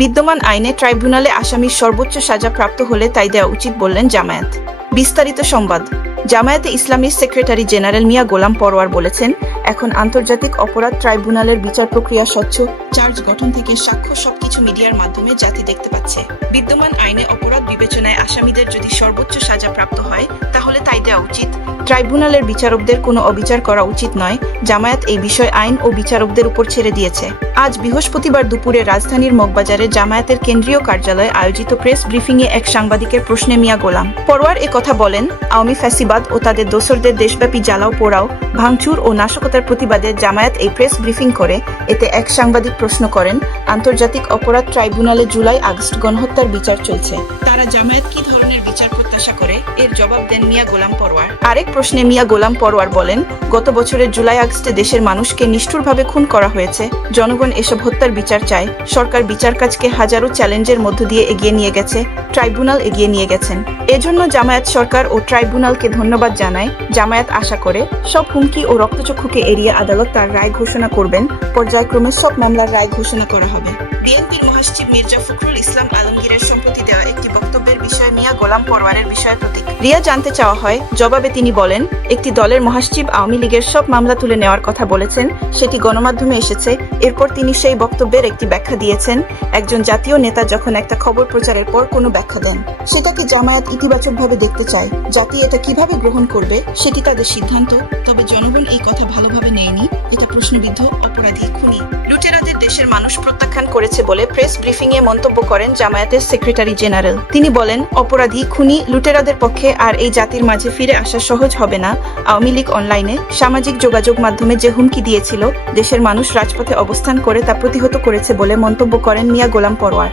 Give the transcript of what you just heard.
বিদ্যমান আইনে ট্রাইব্যুনালে আসামির সর্বোচ্চ সাজা প্রাপ্ত হলে তাই দেওয়া উচিত বললেন জামায়াত। বিস্তারিত সংবাদ। জামায়াতে ইসলামীর সেক্রেটারি জেনারেল মিয়া গোলাম পরোয়ার বলেছেন, এখন আন্তর্জাতিক অপরাধ ট্রাইব্যুনালের বিচার প্রক্রিয়া স্বচ্ছ, চার্জ গঠন থেকে সাক্ষ্য সবকিছু মিডিয়ার মাধ্যমে জাতি দেখতে পাচ্ছে। বিদ্যমান আইনে অপরাধ বিবেচনায় আসামিদের যদি সর্বোচ্চ সাজা প্রাপ্ত হয় তাহলে তাই দেওয়া উচিত। ট্রাইব্যুনালের বিচারকদের কোনো অবিচার করা উচিত নয়। জামায়াত এই বিষয় আইন ও বিচারকদের উপর ছেড়ে দিয়েছে। আজ বৃহস্পতিবার দুপুরে রাজধানীর মগবাজারে জামায়াতের কেন্দ্রীয় কার্যালয়ে আয়োজিত প্রেস ব্রিফিংয়ে এক সাংবাদিকের প্রশ্নে মিয়া গোলাম পরোয়ার একথা বলেন। আওয়ামী ফ্যাসিবাদ ও তাদের দোসরদের দেশব্যাপী জ্বালাও পোড়াও, ভাঙচুর ও নাশকতার প্রতিবাদে জামায়াত এই প্রেস ব্রিফিং করে। এতে এক সাংবাদিক প্রশ্ন করেন, আন্তর্জাতিক অপরাধ ট্রাইব্যুনালে জুলাই আগস্ট গণহত্যার বিচার চলছে, তারা জামায়াত কি ধরনের বিচার প্রত্যাশা করে? এর জবাব দেন মিয়া গোলাম পরোয়ার। আরেক প্রশ্নে মিয়া গোলাম পরোয়ার বলেন, গত বছরের জুলাই আগস্টে দেশের মানুষকে নিষ্ঠুরভাবে খুন করা হয়েছে। জনগণ এসব হত্যার বিচার চায়। সরকার বিচার কাজকে হাজারো চ্যালেঞ্জের মধ্য দিয়ে এগিয়ে নিয়ে গেছে, ট্রাইব্যুনাল এগিয়ে নিয়ে গেছেন। এজন্য জামায়াত সরকার ও ট্রাইব্যুনালকে ধন্যবাদ জানায়। জামায়াত আশা করে সব হুমকি ও রক্তচক্ষুকে এড়িয়ে আদালত তার রায় ঘোষণা করবেন। পর্যায়ক্রমে সব মামলার রায় ঘোষণা করা হবে। বিএনপির মহাসচিব মির্জা ফখরুল ইসলাম আলমগীরের সম্প্রতি দেওয়া একটি বক্তব্যের বিষয়ে মিয়া গোলাম পরোয়ারের বিষয়ে প্রতিক্রিয়া জানতে চাওয়া হয়। জবাবে তিনি বলেন, একটি দলের মহাসচিব আওয়ামী লীগের সব মামলা তুলে নেওয়ার কথা বলেছেন, সেটি গণমাধ্যমে এসেছে। এরপর তিনি সেই বক্তব্যের একটি ব্যাখ্যা দিয়েছেন। একজন জাতীয় নেতা যখন একটা খবর প্রচারের পর কোনো ব্যাখ্যা দেন, সেটাকে জামায়াত ইতিবাচকভাবে দেখতে চায়। জাতি এটা কিভাবে গ্রহণ করবে সেটি তাদের সিদ্ধান্ত। তবে জনগণ এই কথা ভালোভাবে নেয়নি। এটা প্রশ্নবিদ্ধ, অপরাধী, খুনি, লুটেরাদের দেশের মানুষ প্রত্যাখ্যান করেছে বলে প্রেস ব্রিফিংয়ে মন্তব্য করেন জামায়াতের সেক্রেটারি জেনারেল। তিনি বলেন, অপরাধী, খুনি, লুটেরাদের পক্ষে আর এই জাতির মাঝে ফিরে আসা সহজ হবে না। আওয়ামী লীগ অনলাইনে, সামাজিক যোগাযোগ মাধ্যমে যে হুমকি দিয়েছিল, দেশের মানুষ রাজপথে অবস্থান করে তা প্রতিহত করেছে বলে মন্তব্য করেন মিয়া গোলাম পরোয়ার।